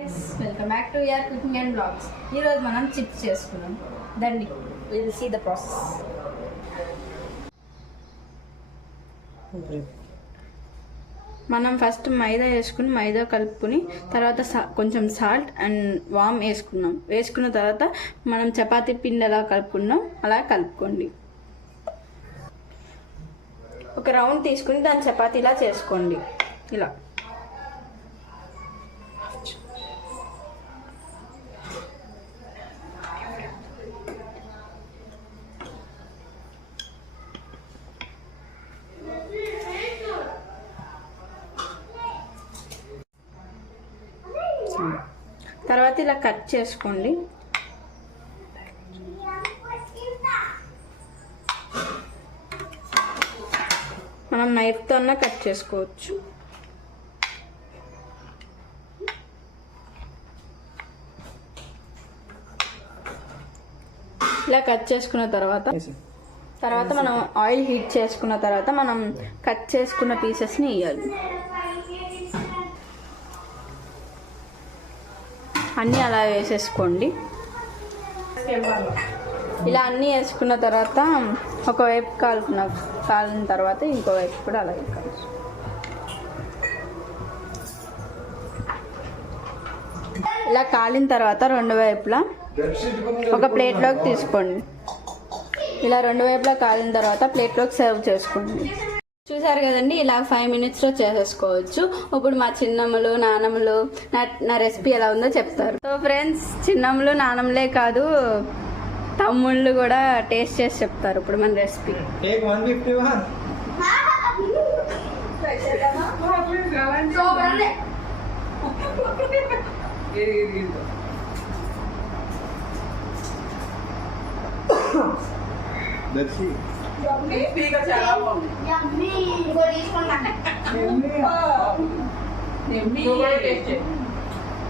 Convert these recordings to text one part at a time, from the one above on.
Welcome back to your cooking and blogs. ఈరోజు మనం chips చేసుకున్నాం. దండి విల్ సీ ద ప్రాసెస్. మనం ఫస్ట్ మైదా వేసుకుని మైదా కలుపుకుని తర్వాత కొంచెం సాల్ట్ అండ్ వామ్ వేసుకున్న తర్వాత మనం చపాతీ పిండి ఎలా కలుపుకున్నాం అలా కలుపుకోండి. ఒక రౌండ్ తీసుకుని దాని చపాతీలా చేసుకోండి. ఇలా తర్వాత ఇలా కట్ చేసుకోండి. మనం నైఫ్తో అన్నా కట్ చేసుకోవచ్చు. ఇలా కట్ చేసుకున్న తర్వాత మనం ఆయిల్ హీట్ చేసుకున్న తర్వాత మనం కట్ చేసుకున్న పీసెస్ని వేయాలి. అన్నీ అలా వేసేసుకోండి. ఇలా అన్నీ వేసుకున్న తర్వాత ఒకవైపు కాలిన తర్వాత ఇంకోవైపు కూడా అలాగే కాదు. ఇలా కాలిన తర్వాత రెండు వైపులా ఒక ప్లేట్లోకి తీసుకోండి. ఇలా రెండు వైపులా కాలిన తర్వాత ప్లేట్లోకి సర్వ్ చేసుకోండి. చూసారు కదండి, ఇలా 5 minutesలో చేసేసుకోవచ్చు. ఇప్పుడు మా చిన్నమ్మలు నానమ్మలు నా రెసిపీ ఎలా ఉందో చెప్తారు. సో ఫ్రెండ్స్, చిన్నమ్మలు నానమ్మలే కాదు తమ్ముళ్ళు కూడా టేస్ట్ చేసి చెప్తారు ఇప్పుడు మన రెసిపీ. చాలా బాగుంది.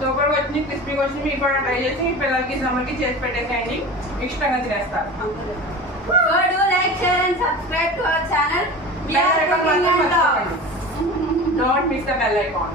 సూపర్గా వచ్చి క్రిస్పీగా వచ్చి మీరు కూడా ట్రై చేసి మీ పిల్లలకి సమ్మర్కి చేసి పెట్టేసేయండి. ఇష్టంగా తినేస్తారు. Don't miss the bell icon.